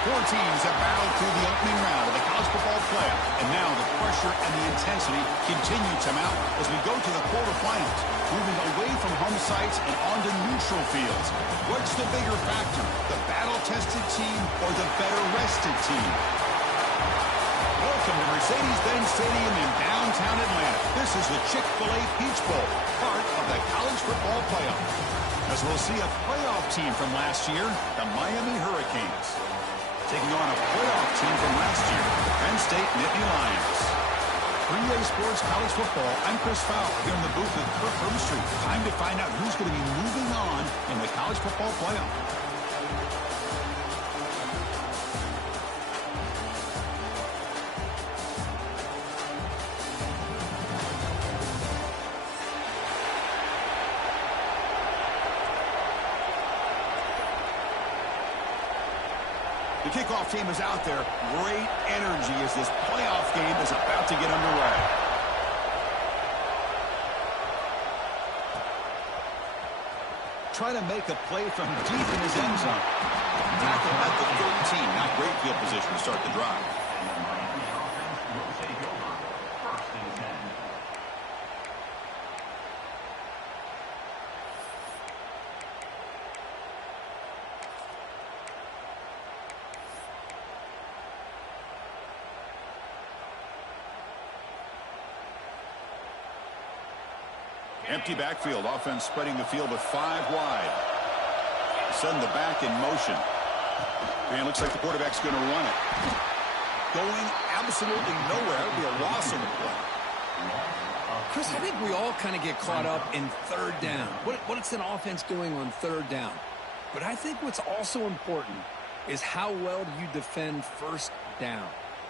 Four teams have battled through the opening round of the college football playoff, and now the pressure and the intensity continue to mount as we go to the quarterfinals, moving away from home sites and onto neutral fields. What's the bigger factor, the battle-tested team or the better-rested team? Welcome to Mercedes-Benz Stadium in downtown Atlanta. This is the Chick-fil-A Peach Bowl, part of the college football playoff. As we'll see a playoff team from last year, the Miami Hurricanes, taking on a playoff team from last year, Penn State Nittany Lions. 3A Sports College Football, I'm Chris Fowler here in the booth with Kirk Herbstreit. Time to find out who's going to be moving on in the college football playoff. The kickoff team is out there. Great energy as this playoff game is about to get underway. Try to make a play from deep in his end zone. Tackle at the 13. Not great field position to start the drive. Empty backfield. Offense spreading the field with 5 wide. Send the back in motion. And looks like the quarterback's going to run it. Going absolutely nowhere. It'll be a loss on the play. Chris, I think we all kind of get caught up in third down. What is an offense doing on third down? But I think what's also important is how well do you defend first down.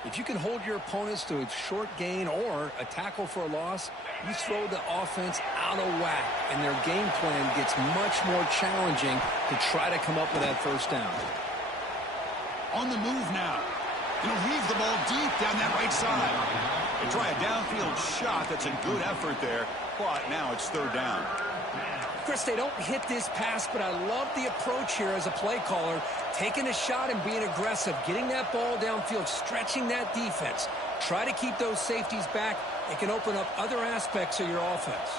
If you can hold your opponents to a short gain or a tackle for a loss, you throw the offense out of whack, and their game plan gets much more challenging to try to come up with that first down. On the move now. He'll heave the ball deep down that right side. They try a downfield shot. That's a good effort there. But now it's third down. Chris, they don't hit this pass, but I love the approach here as a play caller. Taking a shot and being aggressive, getting that ball downfield, stretching that defense. Try to keep those safeties back. It can open up other aspects of your offense.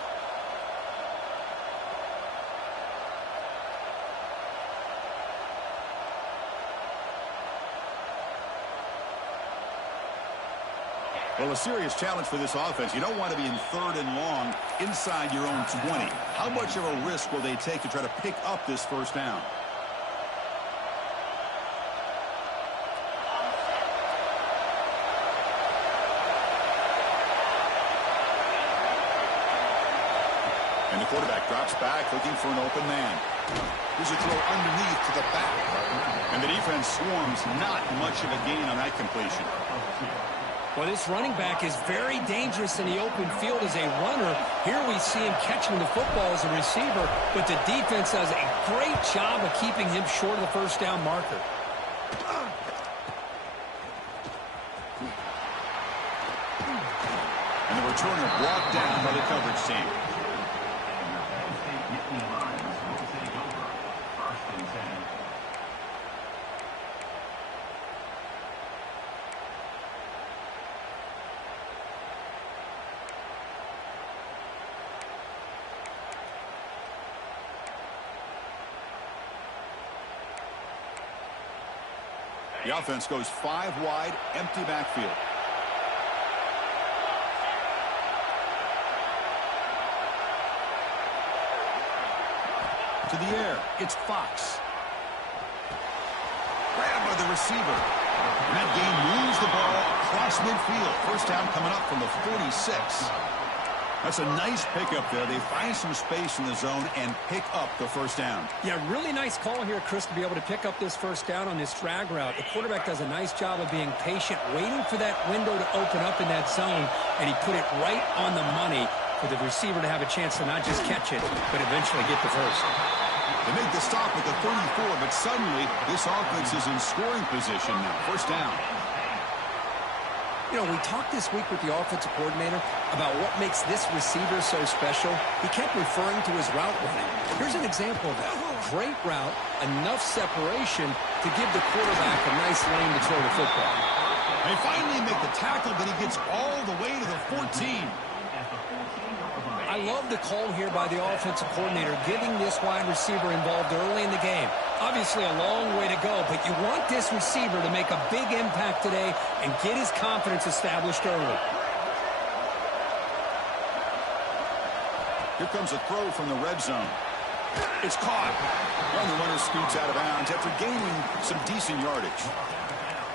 Well, a serious challenge for this offense. You don't want to be in third and long inside your own 20. How much of a risk will they take to try to pick up this first down? And the quarterback drops back looking for an open man. Here's a throw underneath to the back. And the defense swarms. Not much of a gain on that completion. Well, this running back is very dangerous in the open field as a runner. Here we see him catching the football as a receiver, but the defense does a great job of keeping him short of the first down marker. And the returner brought down by the coverage team. The offense goes 5 wide, empty backfield. To the air, it's Fox. Grabbed by the receiver. And that game moves the ball across midfield. First down coming up from the 46. That's a nice pickup there. They find some space in the zone and pick up the first down. Yeah, really nice call here, Chris, to be able to pick up this first down on this drag route. The quarterback does a nice job of being patient, waiting for that window to open up in that zone, and he put it right on the money for the receiver to have a chance to not just catch it, but eventually get the first. They make the stop at the 34, but suddenly this offense is in scoring position now. First down. You know, we talked this week with the offensive coordinator about what makes this receiver so special. He kept referring to his route running. Here's an example of that. Great route, enough separation to give the quarterback a nice lane to throw the football. They finally make the tackle, but he gets all the way to the 14. I love the call here by the offensive coordinator, getting this wide receiver involved early in the game. Obviously a long way to go, but you want this receiver to make a big impact today and get his confidence established early. Here comes a throw from the red zone. It's caught. And the runner scoots out of bounds after gaining some decent yardage.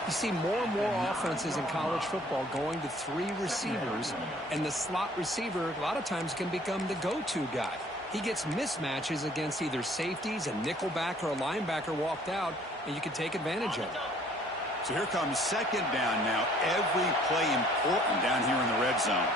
You see more and more offenses in college football going to 3 receivers, and the slot receiver a lot of times can become the go-to guy. He gets mismatches against either safeties, a nickelbacker, or a linebacker walked out, and you can take advantage of it. So here comes second down now. Every play important down here in the red zone.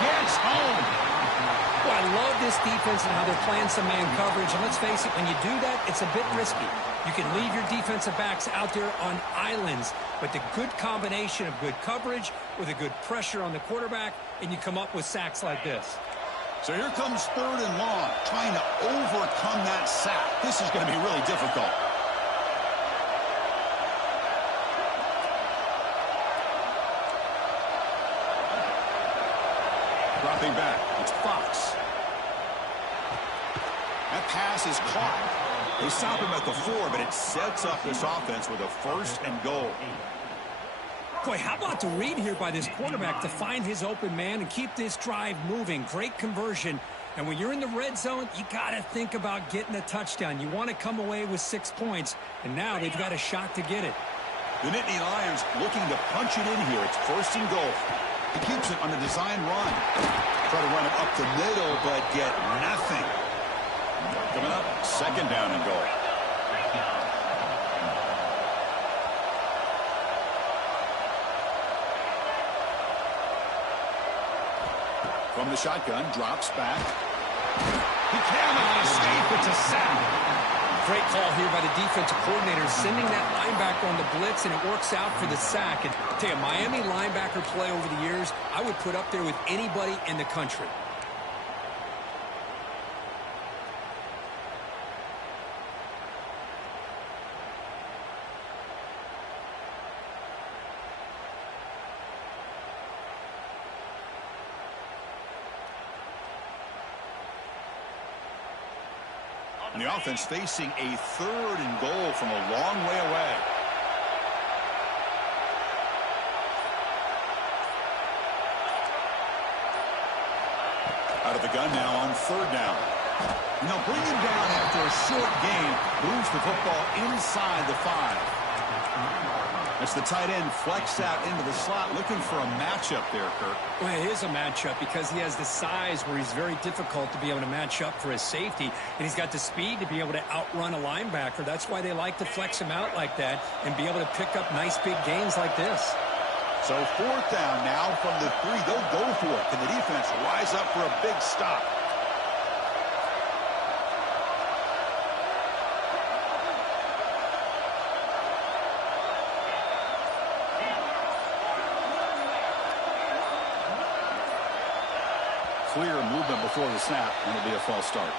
Gets home. Well, I love this defense and how they're playing some man coverage. And let's face it, when you do that, it's a bit risky. You can leave your defensive backs out there on islands, but the good combination of good coverage with a good pressure on the quarterback, and you come up with sacks like this. So here comes third and long, trying to overcome that sack. This is going to be really difficult. Dropping back, it's Fox. That pass is caught. They stop him at the 4, but it sets up this offense with a first and goal. Boy, how about the read here by this quarterback to find his open man and keep this drive moving. Great conversion. And when you're in the red zone, you got to think about getting a touchdown. You want to come away with 6 points, and now they've got a shot to get it. The Nittany Lions looking to punch it in here. It's first and goal. He keeps it on a design run. Try to run it up the middle, but get nothing. Coming up, second down and goal. From the shotgun, drops back. He cannot escape. It's a sack. Great call here by the defensive coordinator, sending that linebacker on the blitz, and it works out for the sack. And I tell you, Miami linebacker play over the years, I would put up there with anybody in the country. And the offense facing a third and goal from a long way away. Out of the gun now on third down. And they'll bring him down after a short gain. Moves the football inside the 5. As the tight end flex out into the slot, looking for a matchup there, Kirk. Well, it is a matchup because he has the size where he's very difficult to be able to match up for his safety, and he's got the speed to be able to outrun a linebacker. That's why they like to flex him out like that and be able to pick up nice big gains like this. So fourth down now from the 3. They'll go for it. Can the defense rise up for a big stop? Clear movement before the snap, and it'll be a false start.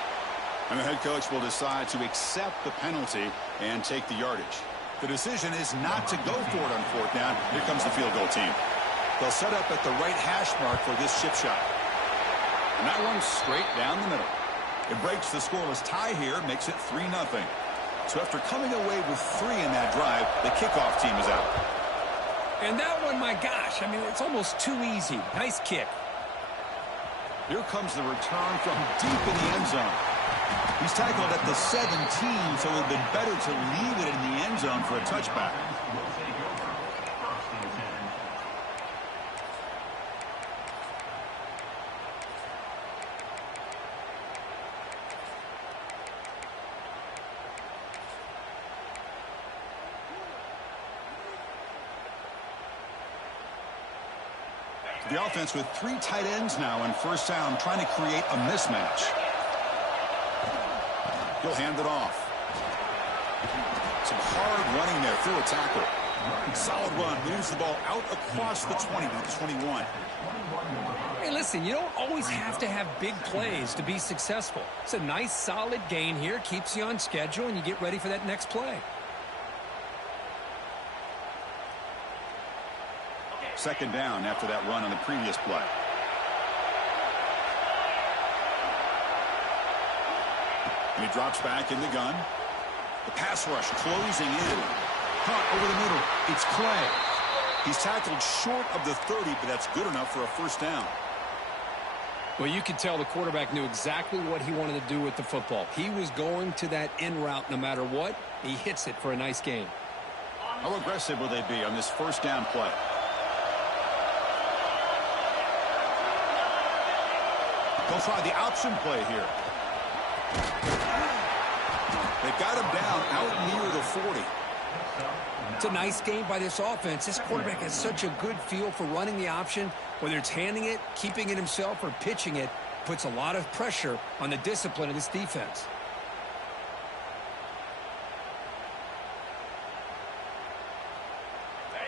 And the head coach will decide to accept the penalty and take the yardage. The decision is not to go for it on fourth down. Here comes the field goal team. They'll set up at the right hash mark for this chip shot. And that one's straight down the middle. It breaks the scoreless tie here, makes it 3-0. So after coming away with 3 in that drive, the kickoff team is out. And that one, my gosh, I mean, it's almost too easy. Nice kick. Here comes the return from deep in the end zone. He's tackled at the 17, so it would have been better to leave it in the end zone for a touchback. The offense with 3 tight ends now in first down, trying to create a mismatch. He'll hand it off. Some hard running there through a tackle. Solid run. Moves the ball out across the 20 to the 21. Hey, listen, you don't always have to have big plays to be successful. It's a nice, solid gain here. Keeps you on schedule, and you get ready for that next play. Second down after that run on the previous play. And he drops back in the gun. The pass rush closing in. Caught over the middle. It's Clay. He's tackled short of the 30, but that's good enough for a first down. Well, you could tell the quarterback knew exactly what he wanted to do with the football. He was going to that in route no matter what. He hits it for a nice gain. How aggressive will they be on this first down play? They'll try the option play here. They've got him down out near the 40. It's a nice game by this offense. This quarterback has such a good feel for running the option. Whether it's handing it, keeping it himself, or pitching it, puts a lot of pressure on the discipline of this defense.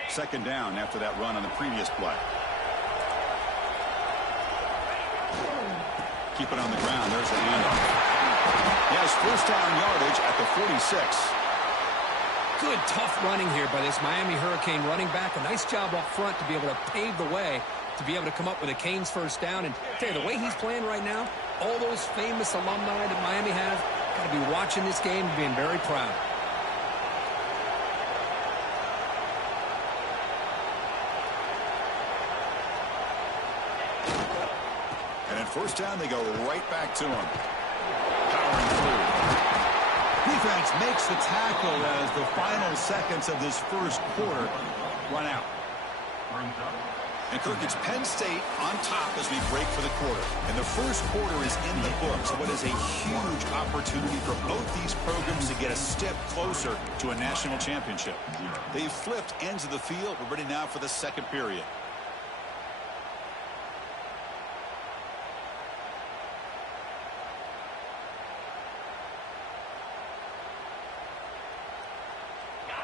Second down after that run on the previous play. Keep it on the ground. There's the handoff. He has first down yardage at the 46. Good, tough running here by this Miami Hurricane running back. A nice job up front to be able to pave the way to be able to come up with a Canes first down. And tell you, the way he's playing right now, all those famous alumni that Miami have, got to be watching this game and being very proud. And at first down, they go right back to him. Powering through. Defense makes the tackle as the final seconds of this first quarter run out. And Kirk, it's Penn State on top as we break for the quarter. And the first quarter is in the books. What is a huge opportunity for both these programs to get a step closer to a national championship. They've flipped ends of the field. We're ready now for the second period.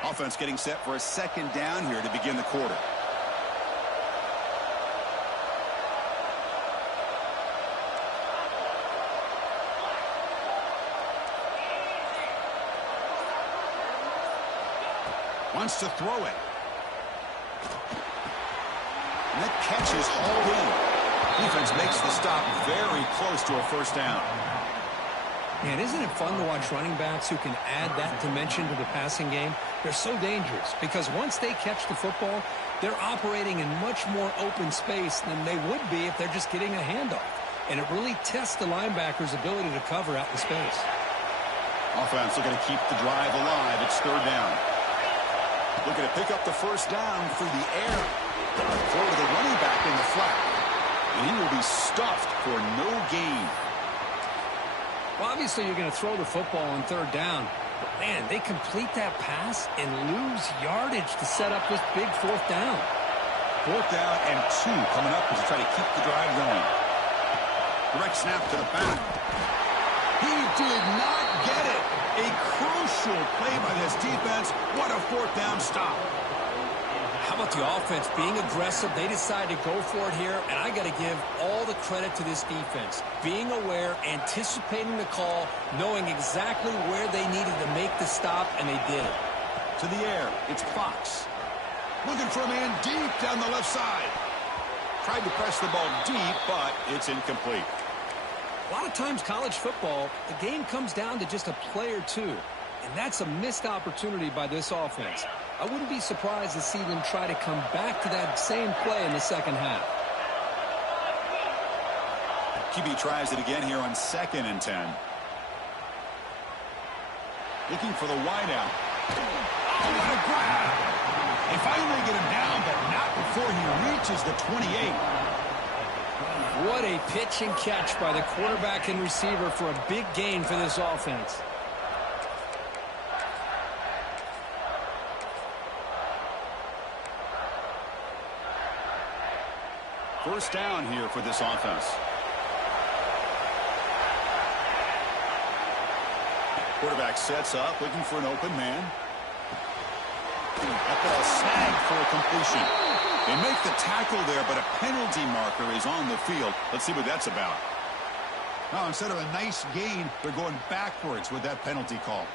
Offense getting set for a second down here to begin the quarter. Wants to throw it. And that catch is hauled in. Defense makes the stop very close to a first down. Man, isn't it fun to watch running backs who can add that dimension to the passing game? They're so dangerous because once they catch the football, they're operating in much more open space than they would be if they're just getting a handoff. And it really tests the linebacker's ability to cover out in space. Offense looking to keep the drive alive. It's third down. Looking to pick up the first down through the air. Throw to the running back in the flat. And he will be stuffed for no gain. Well, obviously, you're going to throw the football on third down. But, man, they complete that pass and lose yardage to set up this big fourth down. Fourth down and 2 coming up as they try to keep the drive going. Direct snap to the back. He did not get it. A crucial play by this defense. What a fourth down stop. How about the offense being aggressive? They decided to go for it here, and I got to give all the credit to this defense. Being aware, anticipating the call, knowing exactly where they needed to make the stop, and they did it. To the air, it's Fox. Looking for a man deep down the left side. Tried to press the ball deep, but it's incomplete. A lot of times college football, the game comes down to just a play or two, and that's a missed opportunity by this offense. I wouldn't be surprised to see them try to come back to that same play in the second half. QB tries it again here on 2nd and 10. Looking for the wideout. Oh, what a grab! They finally get him down, but not before he reaches the 28. What a pitch and catch by the quarterback and receiver for a big gain for this offense. first down here for this offense. Quarterback sets up, looking for an open man. That ball snagged for a completion. They make the tackle there, but a penalty marker is on the field. Let's see what that's about. Now, instead of a nice gain, they're going backwards with that penalty call.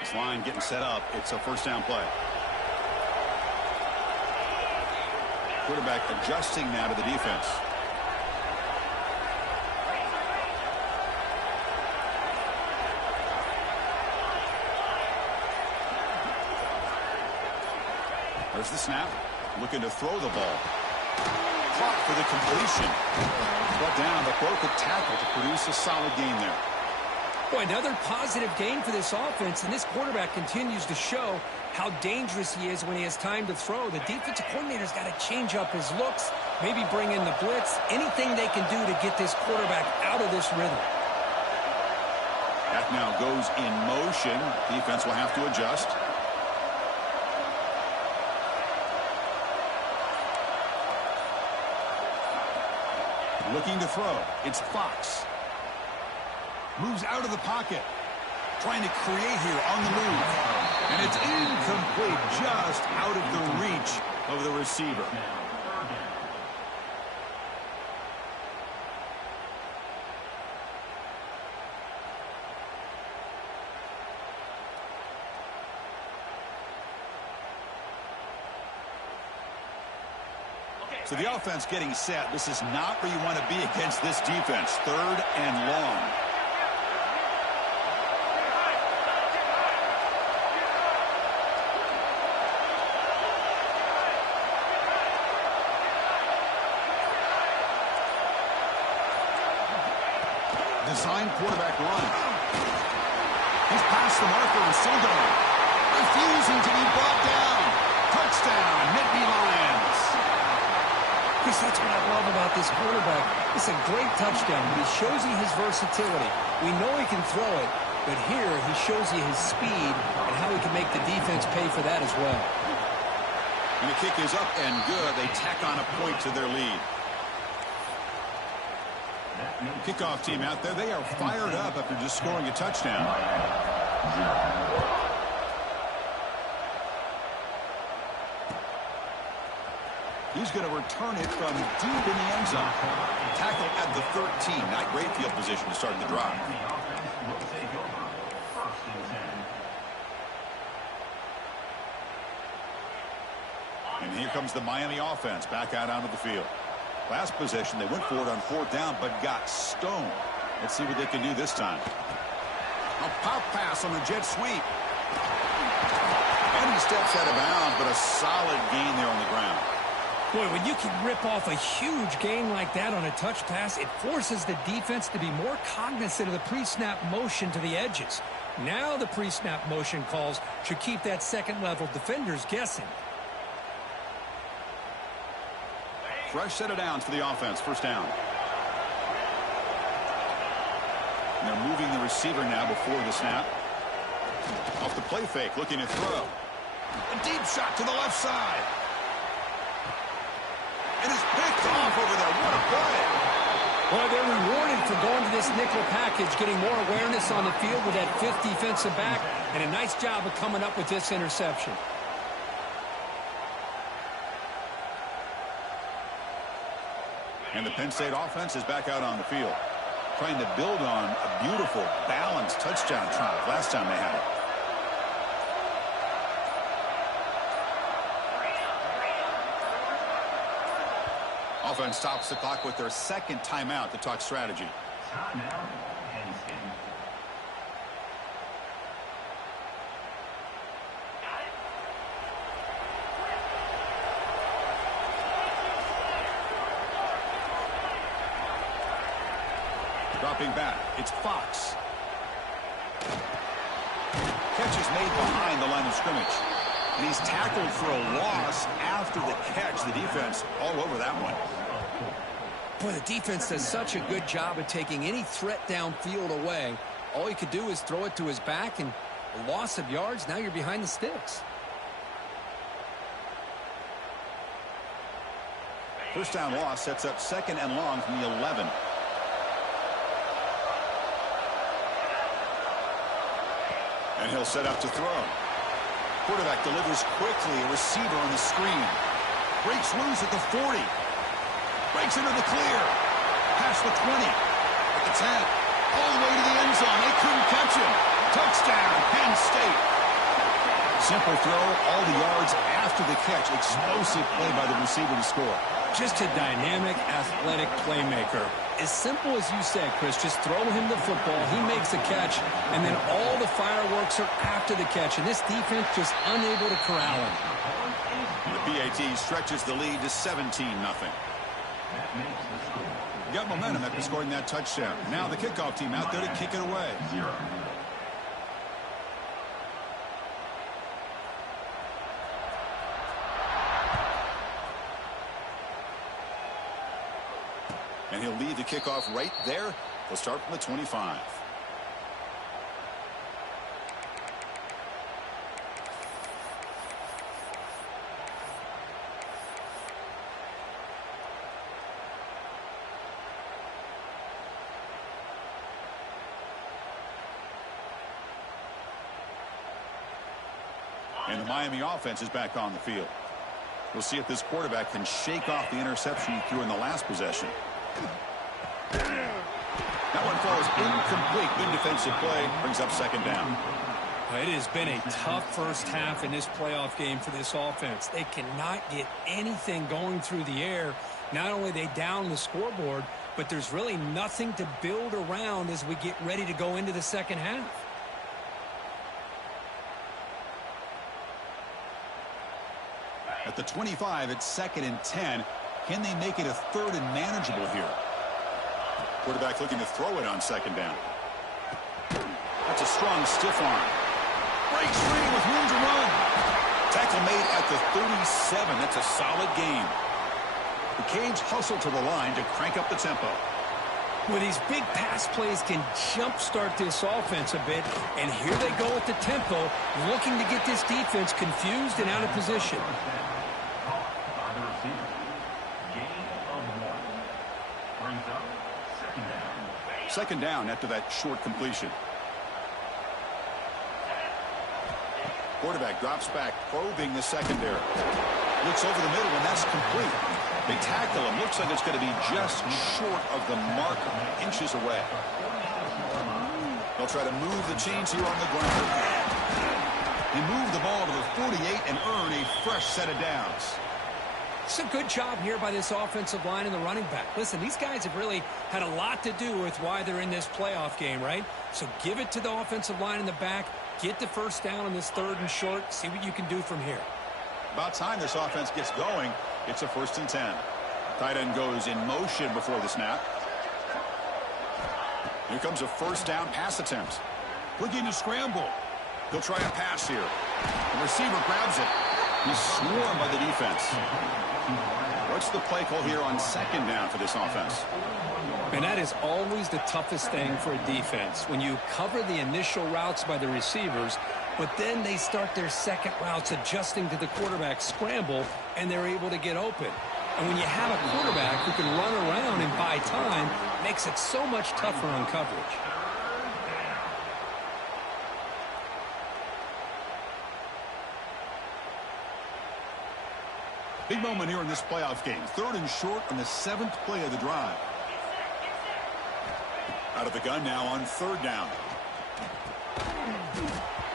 This line getting set up. It's a first down play. Quarterback adjusting now to the defense. There's the snap. Looking to throw the ball. Caught for the completion. Brought down, but broke a tackle to produce a solid gain there. Boy, another positive gain for this offense, and this quarterback continues to show how dangerous he is when he has time to throw. The defensive coordinator's got to change up his looks, maybe bring in the blitz, anything they can do to get this quarterback out of this rhythm. That now goes in motion. Defense will have to adjust. Looking to throw. It's Fox. Moves out of the pocket. Trying to create here on the move. And it's incomplete, just out of the reach of the receiver. So the offense getting set. This is not where you want to be against this defense. Third and long. Design quarterback run. He's past the marker and still going. Refusing to be brought down. Touchdown, Nittany Lions. Chris, that's what I love about this quarterback. It's a great touchdown, but he shows you his versatility. We know he can throw it, but here he shows you his speed and how he can make the defense pay for that as well. And the kick is up and good. They tack on a point to their lead. Kickoff team out there, they are fired up after just scoring a touchdown. He's going to return it from deep in the end zone. Tackle at the 13. Not great field position to start the drive. And here comes the Miami offense back out onto the field. Last possession, they went for it on fourth down, but got stoned. Let's see what they can do this time. A pop pass on the jet sweep. And he steps out of bounds, but a solid gain there on the ground. Boy, when you can rip off a huge gain like that on a touch pass, it forces the defense to be more cognizant of the pre-snap motion to the edges. Now the pre-snap motion calls should keep that second-level defenders guessing. Fresh set of downs for the offense. First down. And they're moving the receiver now before the snap. Off the play fake, looking to throw. A deep shot to the left side. It is picked off over there. What a play. Well, they're rewarded for going to this nickel package, getting more awareness on the field with that fifth defensive back, and a nice job of coming up with this interception. And the Penn State offense is back out on the field, trying to build on a beautiful, balanced touchdown drive last time they had it. Offense stops the clock with their second timeout to talk strategy. Dropping back, it's Fox. Catch is made behind the line of scrimmage. And he's tackled for a loss after the catch. The defense all over that one. Boy, the defense does such a good job of taking any threat downfield away. All he could do is throw it to his back, and a loss of yards, now you're behind the sticks. First down loss sets up 2nd and long from the 11. And he'll set up to throw. Quarterback delivers quickly. A receiver on the screen. Breaks loose at the 40. Breaks into the clear. Past the 20. At the 10. All the way to the end zone. They couldn't catch him. Touchdown, Penn State. Simple throw, all the yards after the catch. Explosive play by the receiver to score. Just a dynamic, athletic playmaker. As simple as you said, Chris, just throw him the football, he makes the catch, and then all the fireworks are after the catch, and this defense just unable to corral him. The PAT stretches the lead to 17-0. Got momentum after scoring that touchdown. Now the kickoff team out there to kick it away. And he'll lead the kickoff right there. They'll start from the 25. And the Miami offense is back on the field. We'll see if this quarterback can shake off the interception he threw in the last possession. That one falls incomplete. Good defensive play. Brings up 2nd down. It has been a tough first half in this playoff game for this offense. They cannot get anything going through the air. Not only they down the scoreboard, but there's really nothing to build around as we get ready to go into the second half. At the 25, it's 2nd and 10. Can they make it a 3rd and manageable here? Quarterback looking to throw it on 2nd down. That's a strong stiff arm. Breaks free with room to run. Tackle made at the 37. That's a solid gain. The Canes hustle to the line to crank up the tempo. Well, these big pass plays can jumpstart this offense a bit, and here they go at the tempo, looking to get this defense confused and out of position. Second down after that short completion. Quarterback drops back, probing the secondary. Looks over the middle, and that's complete. They tackle him. Looks like it's going to be just short of the mark, inches away. They'll try to move the chains here on the ground. They move the ball to the 48 and earn a fresh set of downs. It's a good job here by this offensive line and the running back. Listen, these guys have really had a lot to do with why they're in this playoff game, right? So give it to the offensive line in the back. Get the first down on this 3rd and short. See what you can do from here. About time this offense gets going. It's a 1st and 10. Tight end goes in motion before the snap. Here comes a 1st down pass attempt. Looking to scramble. He'll try a pass here. The receiver grabs it. He's swarmed by the defense. What's the play call here on 2nd down for this offense? And that is always the toughest thing for a defense. When you cover the initial routes by the receivers, but then they start their second routes adjusting to the quarterback's scramble, and they're able to get open. And when you have a quarterback who can run around and buy time, it makes it so much tougher on coverage. Big moment here in this playoff game. 3rd and short on the 7th play of the drive. Out of the gun now on 3rd down.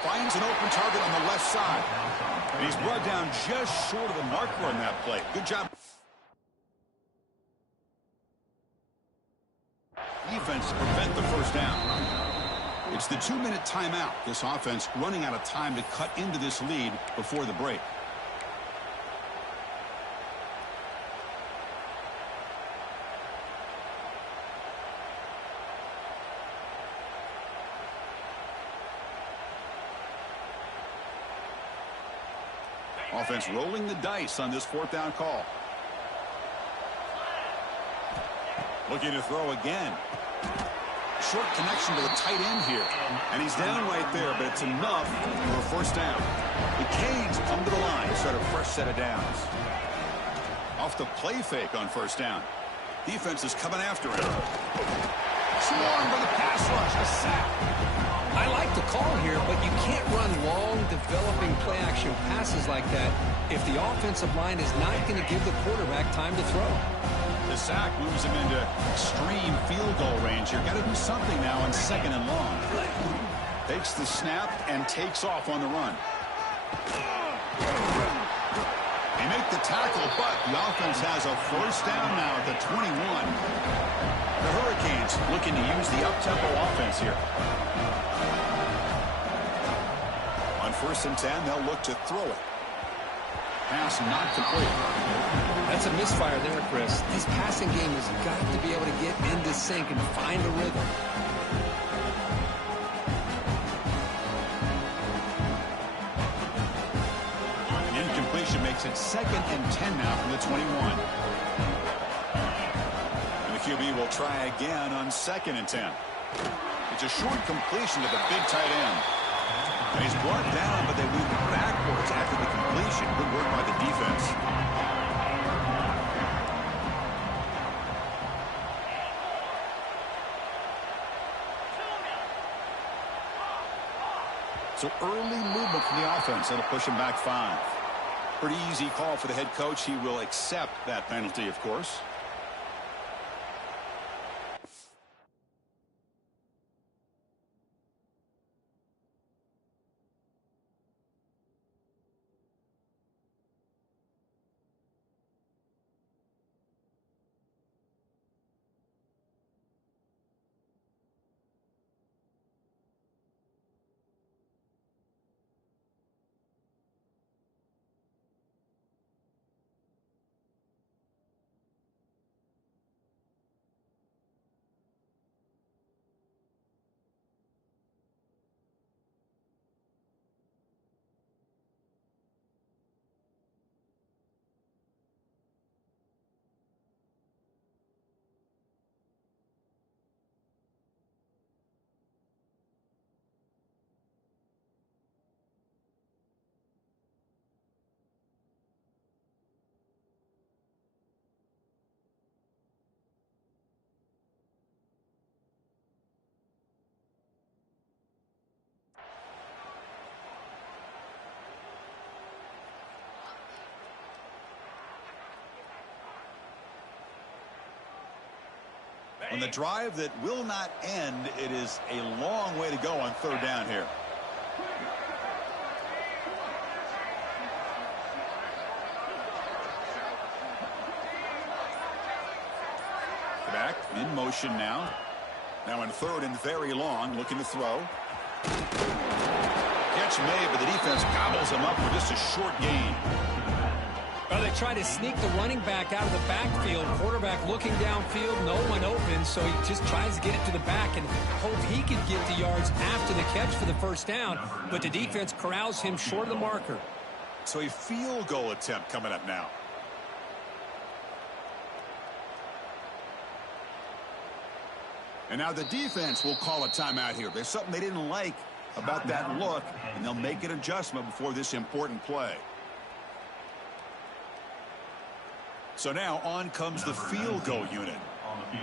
Finds an open target on the left side. And he's brought down just short of the marker on that play. Good job. Defense to prevent the 1st down. It's the 2-minute timeout. This offense running out of time to cut into this lead before the break. Offense rolling the dice on this 4th down call. Looking to throw again. Short connection to the tight end here. And he's down right there, but it's enough for a 1st down. The Canes come to the line to start a fresh set of downs. off the play fake on first down. Defense is coming after him. Swarmed by the pass rush. A sack. I like the call here, but you can't run long, developing play-action passes like that if the offensive line is not going to give the quarterback time to throw. The sack moves him into extreme field goal range here. Got to do something now on 2nd and long. Takes the snap and takes off on the run. They make the tackle, but the offense has a first down now at the 21. The Hurricanes looking to use the up-tempo offense here. On 1st and 10, they'll look to throw it. Pass not complete. That's a misfire there, Chris. This passing game has got to be able to get into sync and find a rhythm. Incompletion makes it 2nd and 10 now from the 21. And the QB will try again on 2nd and 10. It's a short completion to the big tight end. And he's brought down, but they move backwards after the completion. Good work by the defense. So early movement from the offense. That'll push him back 5. Pretty easy call for the head coach. He will accept that penalty, of course. On the drive that will not end, it is a long way to go on 3rd down here. Back in motion now. Now in 3rd and very long, looking to throw. Catch made, but the defense gobbles him up for just a short gain. Well, they try to sneak the running back out of the backfield. Quarterback looking downfield, no one open, so he just tries to get it to the back and hope he can get the yards after the catch for the first down. But the defense corrals him short of the marker. So a field goal attempt coming up now. And now the defense will call a timeout here. There's something they didn't like about that look, and they'll make an adjustment before this important play. So now on comes the field goal unit. He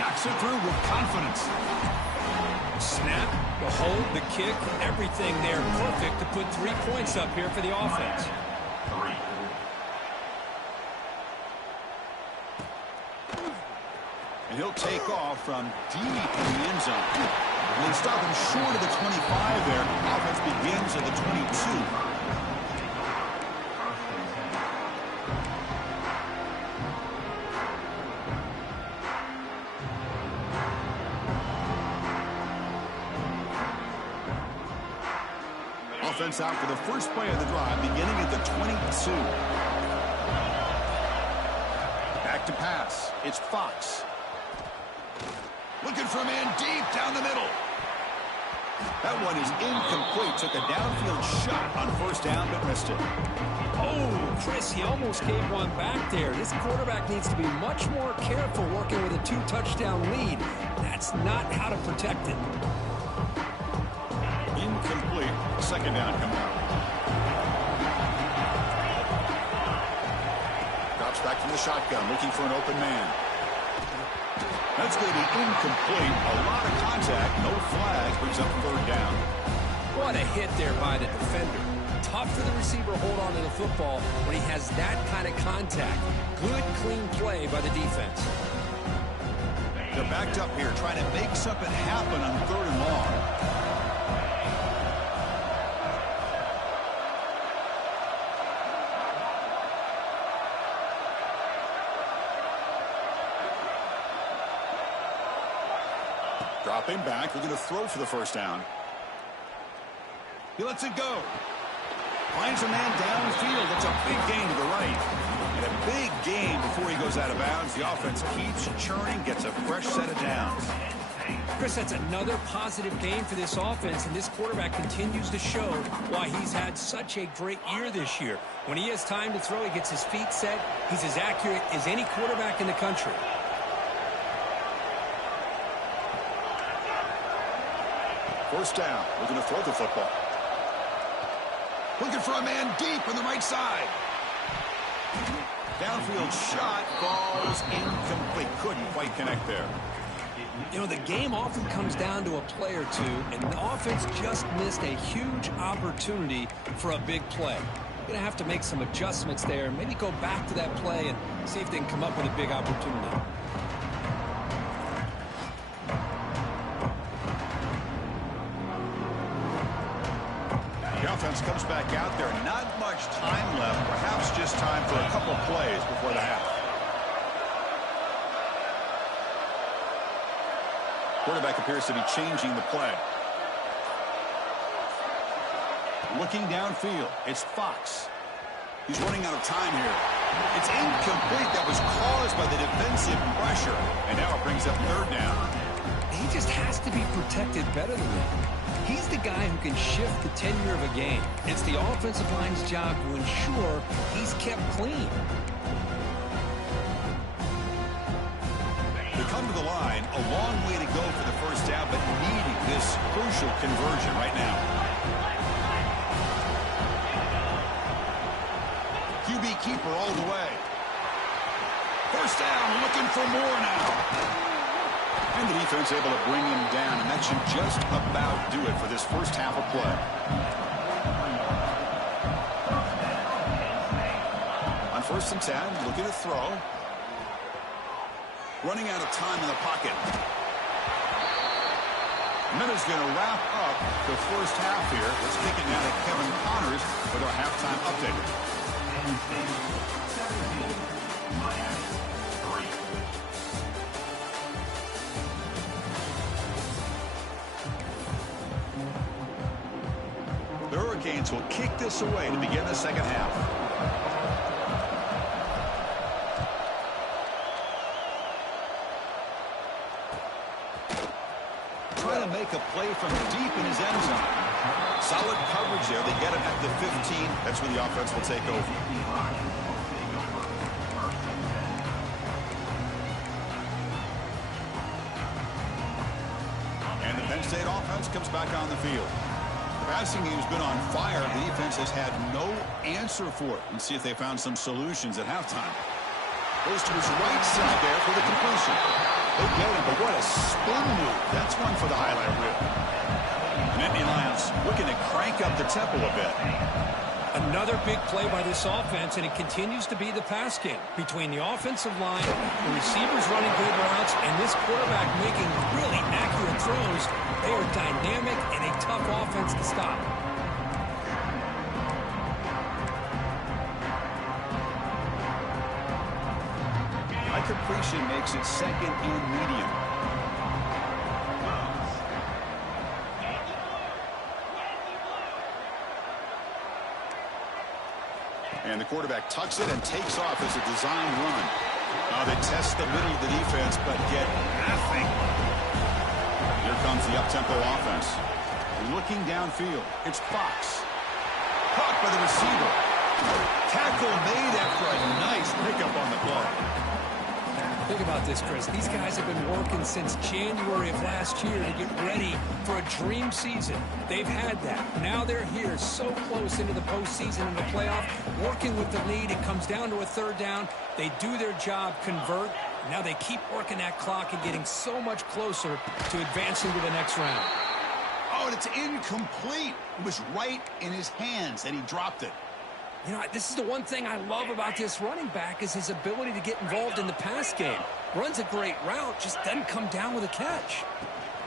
knocks it through with confidence. Snap, the hold, the kick, everything there perfect to put 3 points up here for the offense. And he'll take off from deep in the end zone. And they stop him short of the 25 there. Offense begins at the 22. Offense out for the first play of the drive, beginning at the 22. Back to pass. It's Fox. Looking for a man deep down the middle. That one is incomplete. Took a downfield shot on first down, but missed it. Oh, Chris, he almost gave one back there. This quarterback needs to be much more careful working with a 2-touchdown lead. That's not how to protect it. Incomplete. second down coming up. Drops back from the shotgun, looking for an open man. That's going to be incomplete. A lot of contact, no flag, brings up third down. What a hit there by the defender. Tough for the receiver to hold on to the football when he has that kind of contact. Good, clean play by the defense. They're backed up here, trying to make something happen on third and long. Dropping back, looking to throw for the first down. He lets it go. Finds a man downfield. That's a big gain to the right. And a big gain before he goes out of bounds. The offense keeps churning, gets a fresh set of downs. Chris, that's another positive game for this offense, and this quarterback continues to show why he's had such a great year this year. When he has time to throw, he gets his feet set. He's as accurate as any quarterback in the country. First down, looking to throw the football. Looking for a man deep on the right side. Downfield shot falls incomplete. Couldn't quite connect there. You know, the game often comes down to a play or two, and the offense just missed a huge opportunity for a big play. You're going to have to make some adjustments there, maybe go back to that play and see if they can come up with a big opportunity. The offense comes back out there. Not much time left. Perhaps just time for a couple plays before the half. Quarterback appears to be changing the play. Looking downfield. It's Fox. He's running out of time here. It's incomplete. That was caused by the defensive pressure. And now it brings up third down. He just has to be protected better than that. He's the guy who can shift the tenure of a game. It's the offensive line's job to ensure he's kept clean. They come to the line, a long way to go for the first down, but needing this crucial conversion right now. QB keeper all the way. First down, looking for more now. And the defense able to bring him down, and that should just about do it for this first half of play. On 1st and 10, looking to throw. Running out of time in the pocket. Minutes going to wrap up the first half here. Let's kick it now to Kevin Connors with our halftime update. The Hurricanes will kick this away to begin the second half. Trying to make a play from deep in his end zone. Solid coverage there. They get him at the 15. That's where the offense will take over. And the Penn State offense comes back on the field. The passing game's been on fire. The defense has had no answer for it. And see if they found some solutions at halftime. Goes to his right side there for the completion. They get him, but what a spin move. That's one for the highlight reel. And Nittany Lions looking to crank up the tempo a bit. Another big play by this offense, and it continues to be the pass game between the offensive line, the receivers running good routes, and this quarterback making really accurate throws. They are dynamic and a tough offense to stop. Caprician makes it second and medium. And the quarterback tucks it and takes off as a design run. Now they test the middle of the defense, but get nothing. Here comes the up-tempo offense. Looking downfield. It's Fox. Caught by the receiver. Tackle made after a nice pickup on the play. Think about this, Chris. These guys have been working since January of last year to get ready for a dream season. They've had that. Now they're here so close into the postseason and the playoff, working with the lead. It comes down to a third down. They do their job, convert. Now they keep working that clock and getting so much closer to advancing to the next round. Oh, and it's incomplete. It was right in his hands, and he dropped it. You know, this is the one thing I love about this running back is his ability to get involved in the pass game. Runs a great route, just doesn't come down with a catch.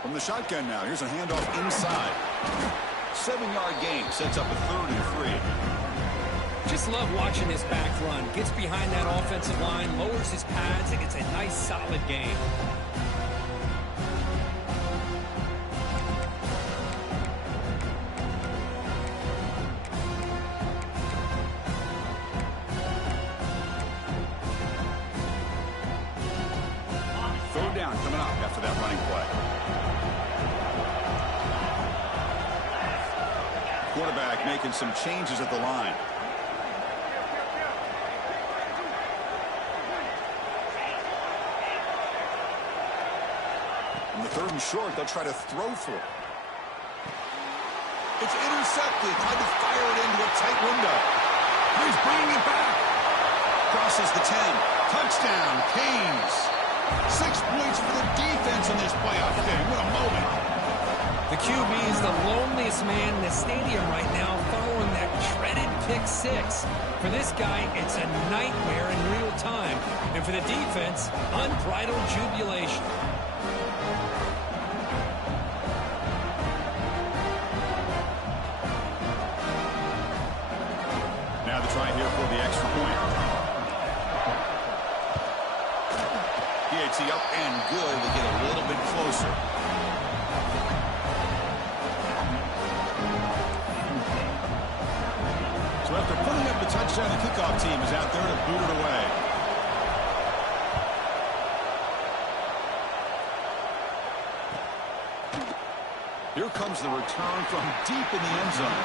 From the shotgun now, here's a handoff inside. 7-yard gain sets up a 3rd and 3. Just love watching this back run. Gets behind that offensive line, lowers his pads, and gets a nice, solid gain. Third down coming up after that running play. Quarterback making some changes at the line. On the 3rd and short, they'll try to throw for it. It's intercepted. Tried to fire it into a tight window. He's bringing it back. Crosses the 10. Touchdown, Canes. 6 points for the defense in this playoff game. What a moment. The QB is the loneliest man in the stadium right now following that dreaded pick 6. For this guy, it's a nightmare in real time. And for the defense, unbridled jubilation. Now the try here for the extra point. PAT up and good to get a little bit closer. So after putting up the touchdown, the kickoff team is out there to boot it away. Here comes the return from deep in the end zone.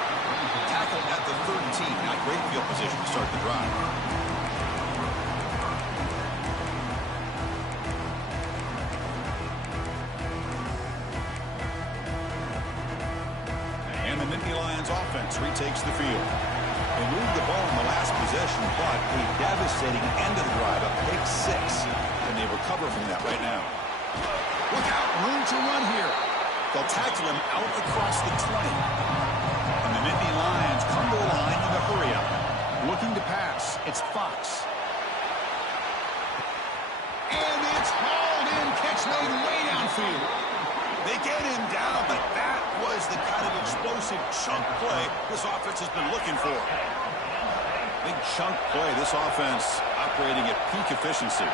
Tackled at the 13. Not great field position to start the drive. Offense retakes the field. They moved the ball in the last possession, but a devastating end of the drive, a pick 6. And they recover from that right now. Look out, room to run here. They'll tackle him out across the 20. And the Nittany Lions come to the line with a hurry up. Looking to pass, it's Fox. And it's hauled in, catch made way downfield. They get him down, but that was the kind of explosive chunk play this offense has been looking for. Big chunk play, this offense operating at peak efficiency.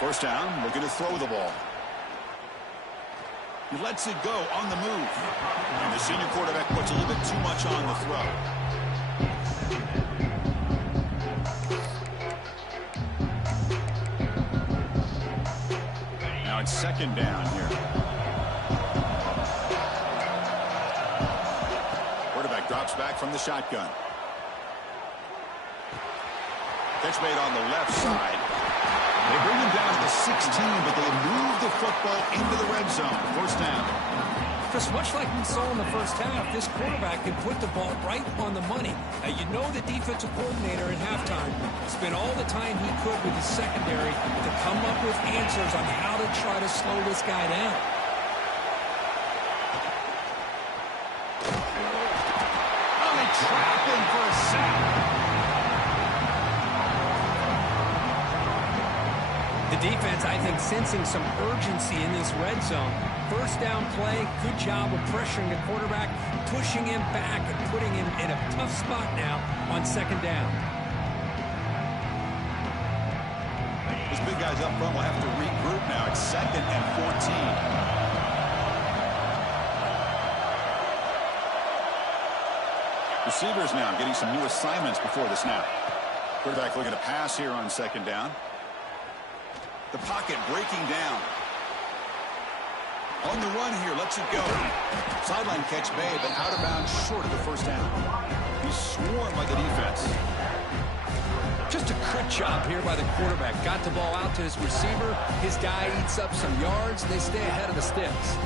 First down, looking to throw the ball. He lets it go on the move. And the senior quarterback puts a little bit too much on the throw. It's 2nd down here. Quarterback drops back from the shotgun. Catch made on the left side. They bring him down to the 16, but they move the football into the red zone. First down. Just much like we saw in the first half, this quarterback can put the ball right on the money. Now, you know the defensive coordinator at halftime spent all the time he could with his secondary to come up with answers on how to try to slow this guy down. Oh, they trap him for a sack. The defense, I think, sensing some urgency in this red zone. First down play, good job of pressuring the quarterback, pushing him back and putting him in a tough spot now on 2nd down. Those big guys up front will have to regroup now. It's 2nd and 14. Receivers now getting some new assignments before the snap. Quarterback looking to pass here on 2nd down. The pocket breaking down. On the run here, lets it go. Sideline catch made, but out of bounds short of the first down. He's swarmed by the defense. Just a good job here by the quarterback. Got the ball out to his receiver. His guy eats up some yards. They stay ahead of the sticks.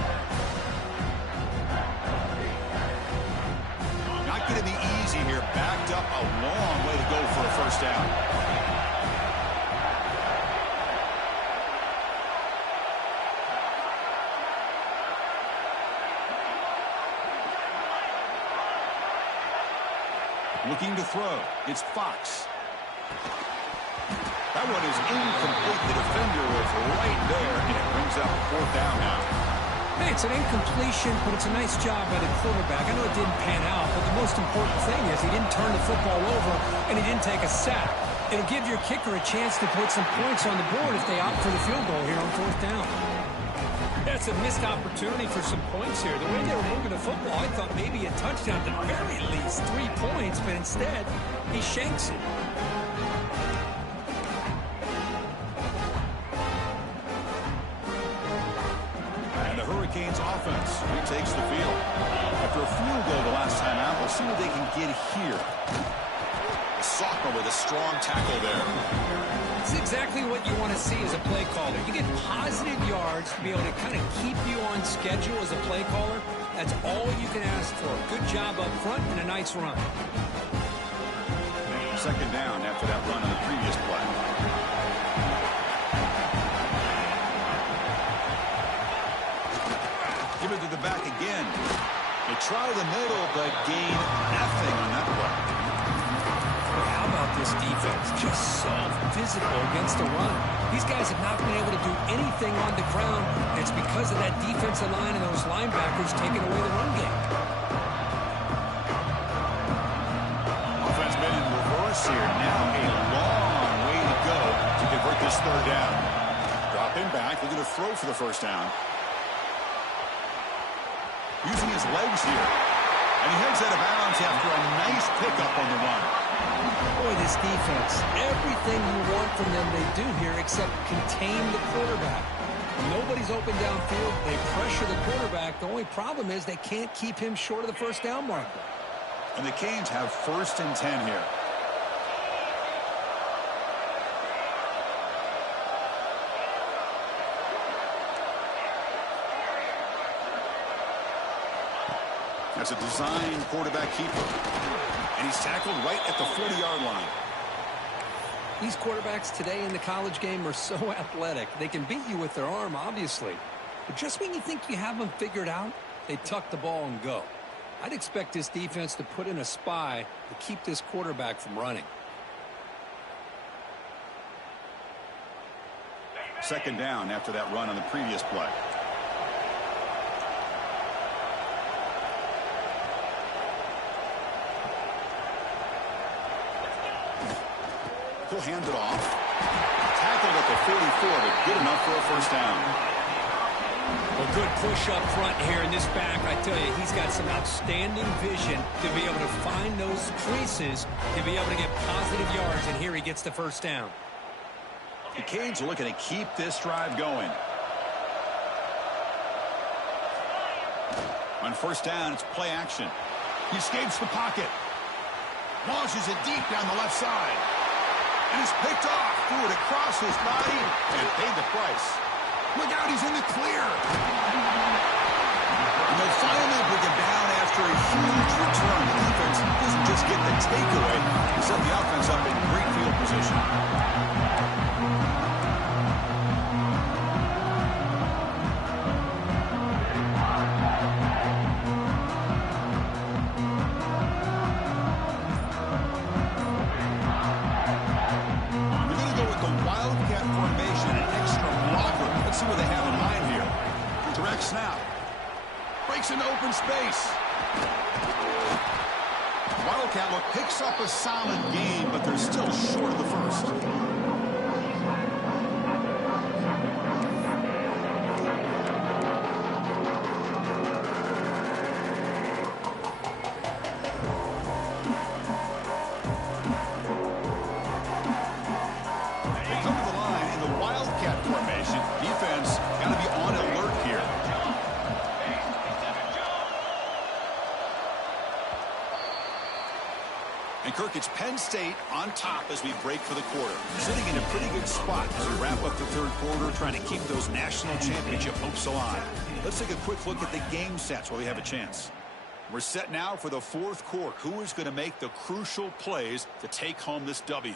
Not going to be easy here. Backed up a long way to go for a first down. Looking to throw. It's Fox. That one is incomplete. The defender was right there, and it brings up fourth down now. Hey, it's an incompletion, but it's a nice job by the quarterback. I know it didn't pan out, but the most important thing is he didn't turn the football over, and he didn't take a sack. It'll give your kicker a chance to put some points on the board if they opt for the field goal here on fourth down. That's a missed opportunity for some points here. The way they were moving the football, I thought maybe a touchdown, at the very least 3 points, but instead, he shanks it. And the Hurricanes offense retakes the field. After a field goal the last time out, we'll see what they can get here. Socker with a strong tackle there. It's exactly what you want to see as a play caller. You get positive yards to be able to kind of keep you on schedule as a play caller. That's all you can ask for. Good job up front and a nice run. Second down after that run on the previous play. Give it to the back again. They try the middle, but gain nothing on that play. How about this defense? Just so physical against the run. These guys have not been able to do anything on the ground. It's because of that defensive line and those linebackers taking away the run game. Offense been in reverse here. Now a long way to go to convert this third down. Drop him back. Looking to throw for the first down. Using his legs here. And he heads out of bounds after a nice pickup on the run. Boy, this defense, everything you want from them they do here except contain the quarterback. Nobody's open downfield. They pressure the quarterback. The only problem is they can't keep him short of the first down marker. And the Canes have 1st and 10 here. That's a design quarterback keeper. And he's tackled right at the 40-yard line. These quarterbacks today in the college game are so athletic. They can beat you with their arm, obviously. But just when you think you have them figured out, they tuck the ball and go. I'd expect this defense to put in a spy to keep this quarterback from running. Second down after that run on the previous play. He'll hand it off. Tackled at the 44, but good enough for a first down. A good push up front here in this back. I tell you, he's got some outstanding vision to be able to find those creases, to be able to get positive yards, and here he gets the first down. The Canes are looking to keep this drive going. On first down, it's play action. He escapes the pocket. Launches it deep down the left side. And is picked off. Threw it across his body and paid the price. Look out, he's in the clear. And they'll finally bring him down after a huge return. The defense doesn't just get the takeaway. He set the offense up in great field position. See what they have in mind here. Direct snap. Breaks into open space. Wildcat look picks up a solid game, but they're still short of the first. And, Kirk, it's Penn State on top as we break for the quarter. Sitting in a pretty good spot as we wrap up the third quarter, trying to keep those national championship hopes alive. Let's take a quick look at the game sets while we have a chance. We're set now for the fourth quarter. Who is going to make the crucial plays to take home this W?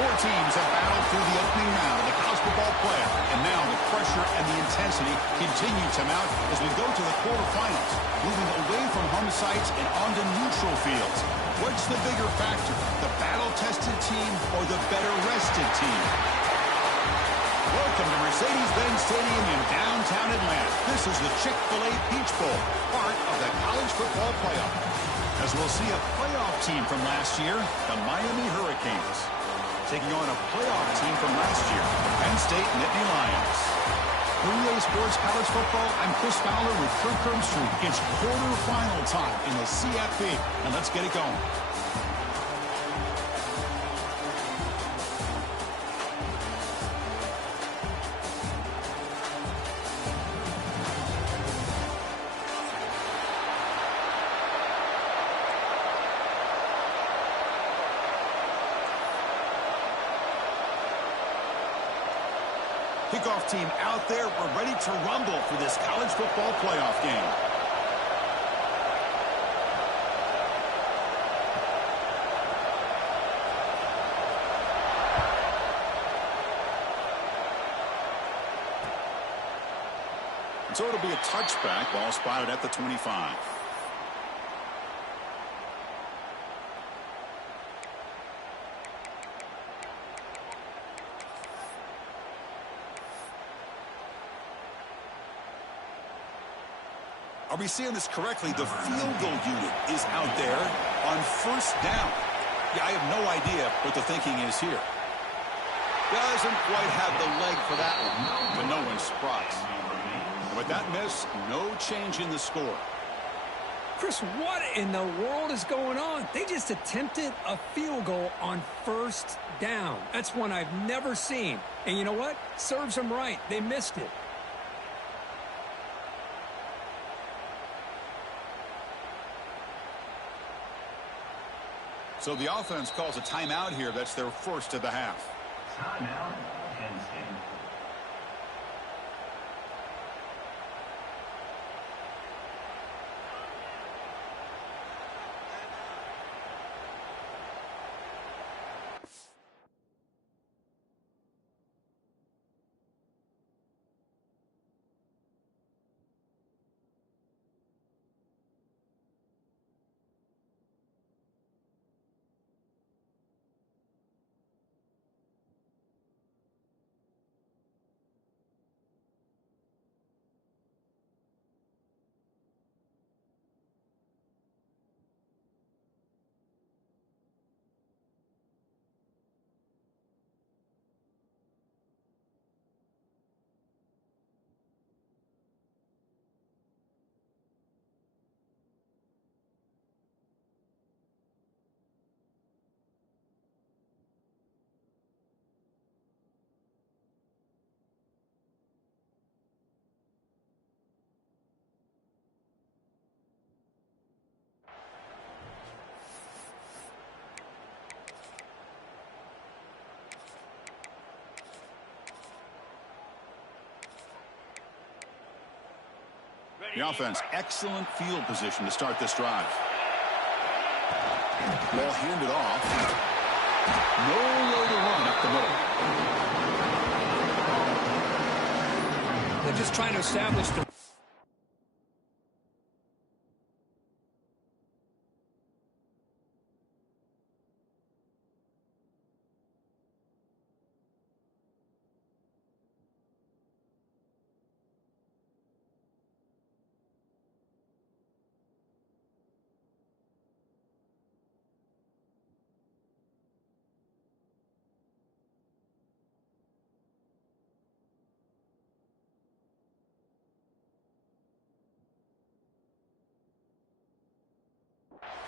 Four teams have battled through the opening round of the college football playoff, and now the pressure and the intensity continue to mount as we go to the quarterfinals, moving away from home sites and onto neutral fields. What's the bigger factor, the battle-tested team or the better-rested team? Welcome to Mercedes-Benz Stadium in downtown Atlanta. This is the Chick-fil-A Peach Bowl, part of the college football playoff. As we'll see a playoff team from last year, the Miami Hurricanes, taking on a playoff team from last year, the Penn State Nittany Lions. For EA Sports College Football, I'm Chris Fowler with Kirk Herbstreit. It's quarterfinal time in the CFP, and let's get it going. Kickoff team out there. We're ready to rumble for this college football playoff game. So it'll be a touchback, ball spotted at the 25. Are we seeing this correctly? The field goal unit is out there on first down. Yeah, I have no idea what the thinking is here. Doesn't quite have the leg for that one, but no one's surprised. And with that miss, no change in the score. Chris, what in the world is going on? They just attempted a field goal on first down. That's one I've never seen. And you know what? Serves them right. They missed it. So the offense calls a timeout here. That's their first of the half. Timeout, Penn State. The offense, excellent field position to start this drive. Ball handed off. Nowhere to run up the middle. They're just trying to establish the...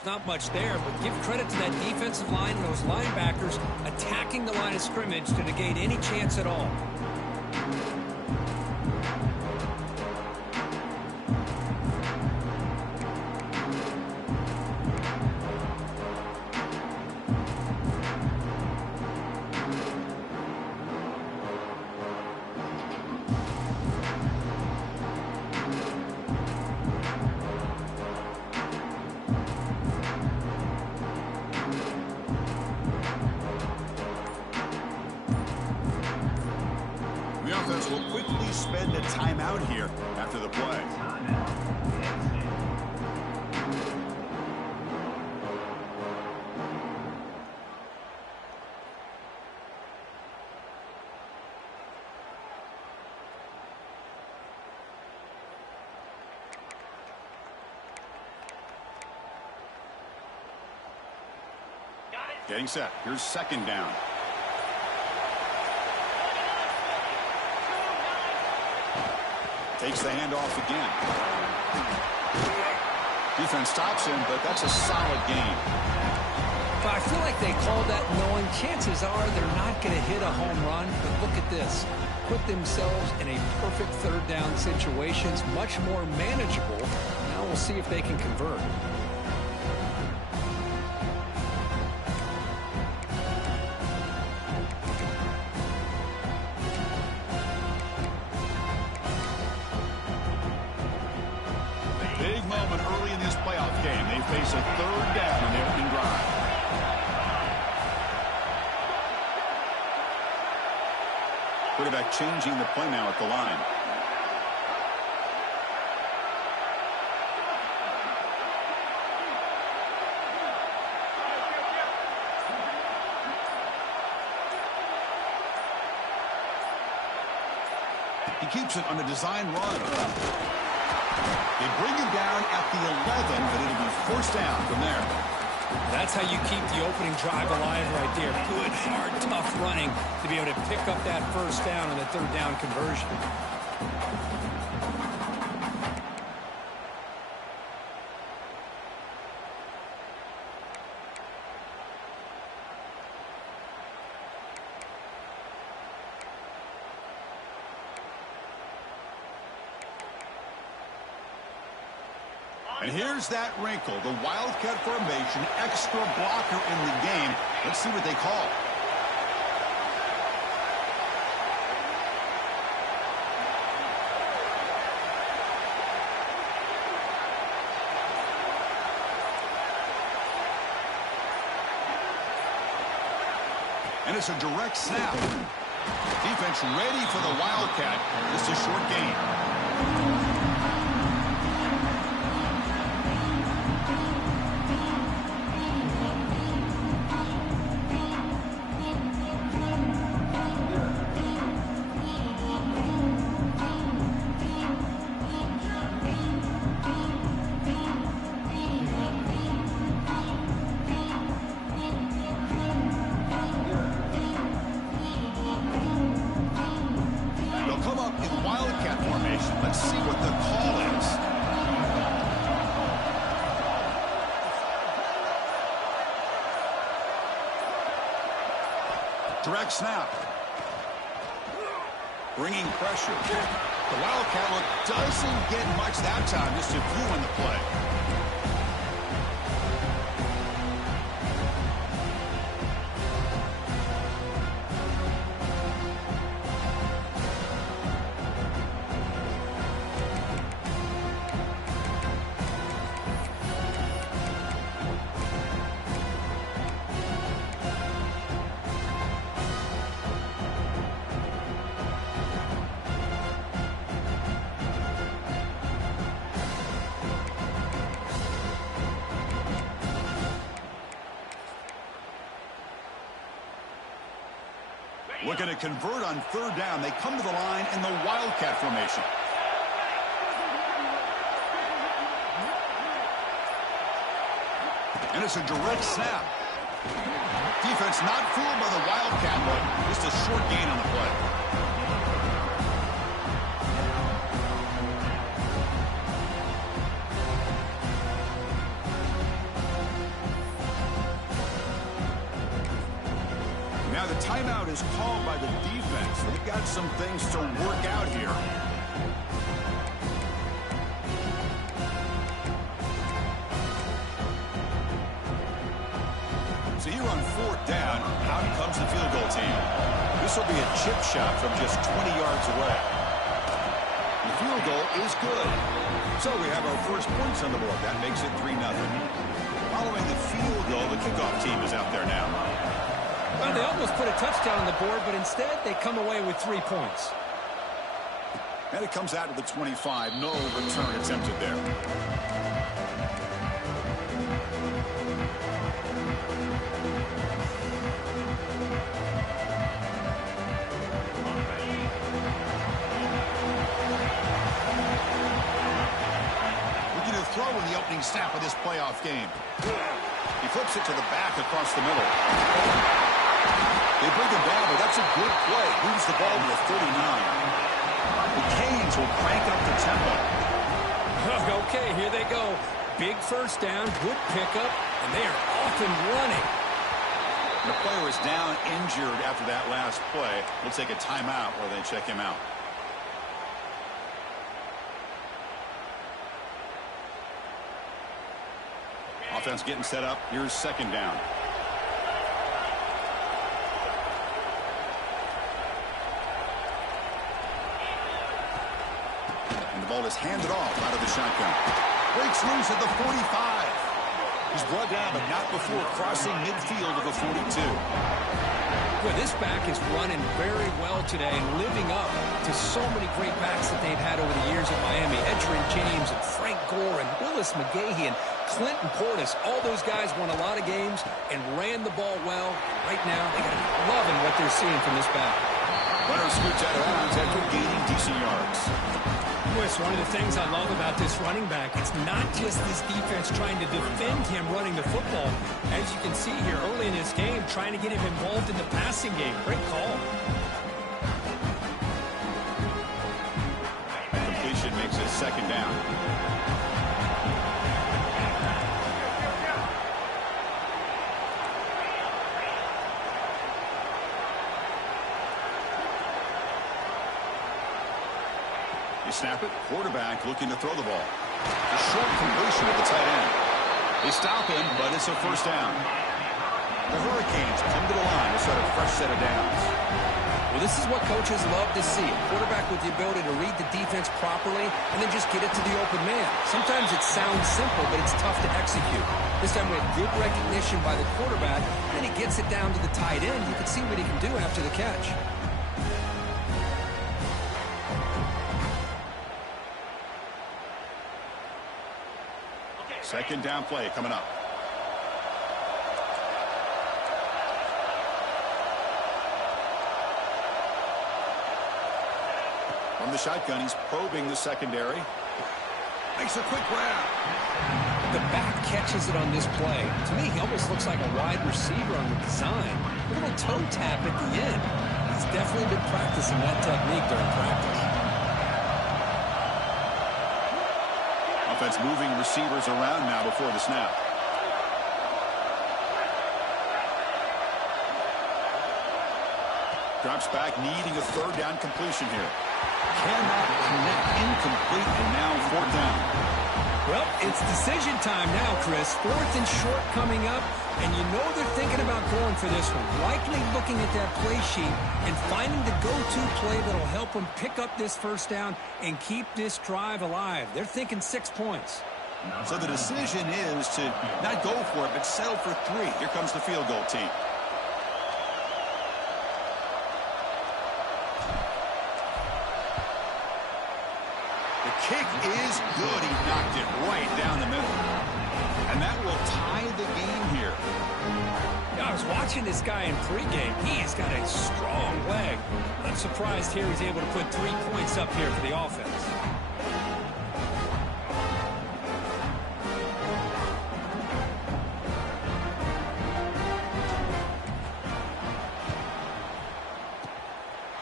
Not much there, but give credit to that defensive line and those linebackers attacking the line of scrimmage to negate any chance at all. The offense will quickly spend a timeout here after the play. Getting set. Here's second down. Takes the handoff again. Defense stops him, but that's a solid gain. But I feel like they called that knowing chances are they're not going to hit a home run. But look at this. Put themselves in a perfect third down situations, much more manageable. Now we'll see if they can convert. Big moment early in this playoff game. They face a third down in the opening drive. Quarterback changing the play now at the line. He keeps it on a design run. They bring him down at the 11, but it'll be first down from there. That's how you keep the opening drive alive right there. Good, hard, tough running to be able to pick up that first down on the third down conversion. And here's that wrinkle, the Wildcat formation, extra blocker in the game. Let's see what they call. And it's a direct snap. Defense ready for the Wildcat. Just a short gain. Direct snap. Bringing pressure. The Wildcat look doesn't get much that time. Just a few in the play. Looking to convert on third down. They come to the line in the Wildcat formation. And it's a direct snap. Defense not fooled by the Wildcat, but just a short gain on the play. Now the timeout is called by the defense. They've got some things to work out here. So here on fourth down, out comes the field goal team. This will be a chip shot from just 20 yards away. The field goal is good. So we have our first points on the board. That makes it 3-0. Following the field goal, the kickoff team is out there now. Well, they almost put a touchdown on the board, but instead they come away with 3 points. And it comes out to the 25. No return attempted there. Looking to throw in the opening snap of this playoff game. He flips it to the back across the middle. They bring him down, but that's a good play. Moves the ball to the 39. The Canes will crank up the tempo. Okay, here they go. Big first down, good pickup, and they are off and running. The player is down injured after that last play. We'll take a timeout while they check him out. Offense getting set up. Here's second down. And the ball is handed off out of the shotgun. Breaks loose at the 45. He's brought down, but not before crossing midfield of the 42. Boy, this back is running very well today and living up to so many great backs that they've had over the years at Miami. Edgerrin James and Frank Gore and Willis McGahee and Clinton Portis. All those guys won a lot of games and ran the ball well. Right now, they got to be loving what they're seeing from this back. Runner scoots out of bounds after gaining decent yards. Wes, one of the things I love about this running back, it's not just this defense trying to defend him running the football. As you can see here early in this game, trying to get him involved in the passing game. Great call. Completion makes it second down. Snap it, quarterback looking to throw the ball. A short completion at the tight end. They stop him, but it's a first down. The Hurricanes come to the line to start a fresh set of downs. Well, this is what coaches love to see. A quarterback with the ability to read the defense properly and then just get it to the open man. Sometimes it sounds simple, but it's tough to execute. This time we have good recognition by the quarterback, and then he gets it down to the tight end. You can see what he can do after the catch. Second down play coming up. From the shotgun, he's probing the secondary. Makes a quick grab. The back catches it on this play. To me, he almost looks like a wide receiver on the design. A little toe tap at the end. He's definitely been practicing that technique during practice. Offense moving receivers around now before the snap. Drops back, needing a third down completion here. Cannot connect, incomplete, and now fourth down. Well, it's decision time now, Chris. Fourth and short coming up, and you know they're thinking about going for this one. Likely looking at that play sheet and finding the go-to play that'll help them pick up this first down and keep this drive alive. They're thinking 6 points. So the decision is to not go for it, but settle for 3. Here comes the field goal team. Kick is good. He knocked it right down the middle. And that will tie the game here. Yeah, I was watching this guy in pregame. He's got a strong leg. I'm surprised here he's able to put 3 points up here for the offense.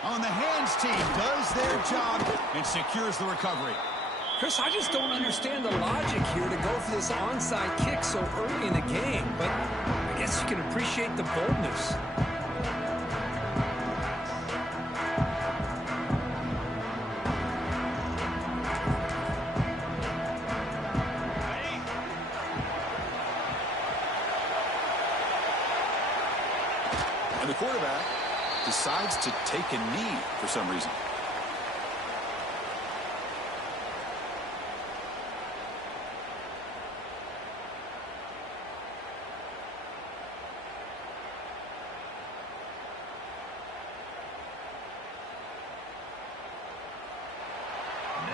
On the hands team does their job and secures the recovery. Chris, I just don't understand the logic here to go for this onside kick so early in the game, but I guess you can appreciate the boldness. And the quarterback decides to take a knee for some reason.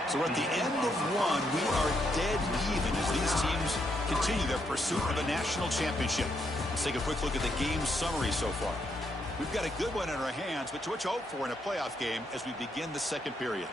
So at the end of one, we are dead even as these teams continue their pursuit of a national championship. Let's take a quick look at the game summary so far. We've got a good one in our hands, but to what you hope for in a playoff game as we begin the second period.